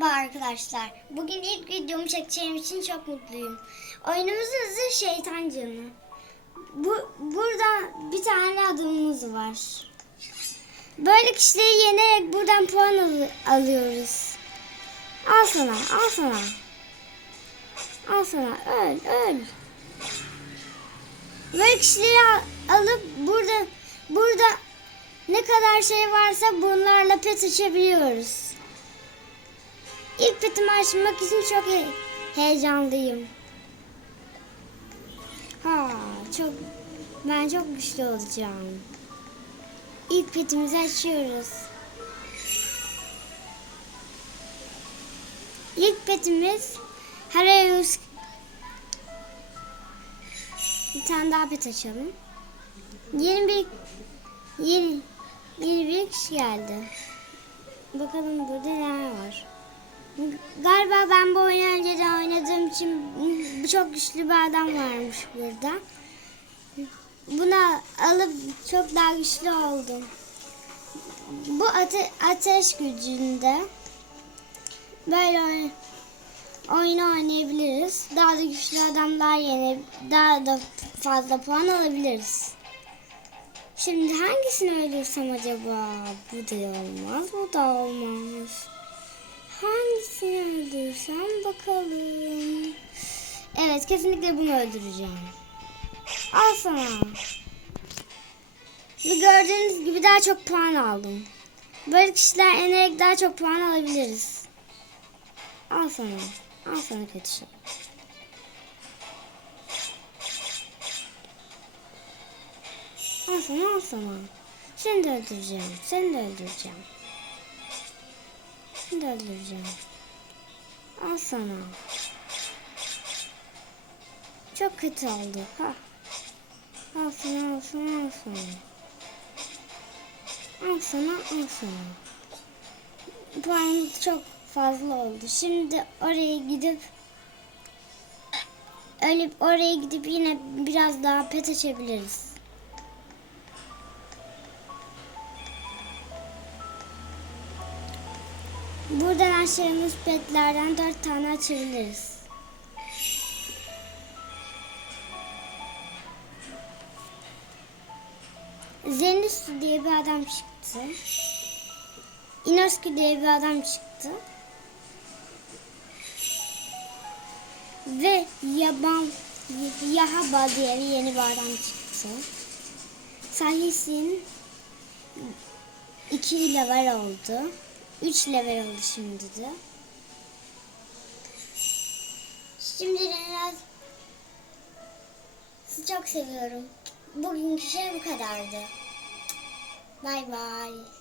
Merhaba arkadaşlar. Bugün ilk videomu çekeceğim için çok mutluyum. Oyunumuzun adı Şeytan Canı. Bu, burada bir tane adımımız var. Böyle kişileri yenerek buradan puan al- alıyoruz. Al sana, al sana. Al sana, öl, öl. Böyle kişileri al- alıp burada burada ne kadar şey varsa bunlarla pet açabiliyoruz. İlk petimi açmak için çok he- heyecanlıyım. Ha, çok ben çok güçlü olacağım. İlk petimizi açıyoruz. İlk petimiz Haraeus. Bir tane daha pet açalım. Yeni bir yeni yeni bir kişi geldi. Bakalım burada neler var. İçin çok güçlü bir adam varmış burada. Bunu alıp çok daha güçlü oldum. Bu ate ateş gücünde böyle oy- oyunu oynayabiliriz. Daha da güçlü adamlar yenip daha da fazla puan alabiliriz. Şimdi hangisini öldürsem acaba? Bu da olmaz, bu da olmaz. Öldürsem bakalım. Evet kesinlikle bunu öldüreceğim. Al sana. Bir gördüğünüz gibi daha çok puan aldım. Böyle kişiler yenerek daha çok puan alabiliriz. Al sana. Al sana kötü şey. Al sana al sana. Seni de öldüreceğim. Seni de öldüreceğim. Seni de öldüreceğim. Al sana. Çok kötü oldu. Ha. Al sana, al sana, al sana. Al sana, al sana. Puan çok fazla oldu. Şimdi oraya gidip öyle oraya gidip yine biraz daha pet açabiliriz. Buradan açtığımız petlerden dört tane açabiliriz. Zenus diye bir adam çıktı. Inoski diye bir adam çıktı. Ve Yaban Yahaba diye bir yeni bir adam çıktı. Salisin 2 level oldu. 3 level oldu şimdi de. Şimdi biraz sizi çok seviyorum. Bugünkü şey bu kadardı. Bay bay.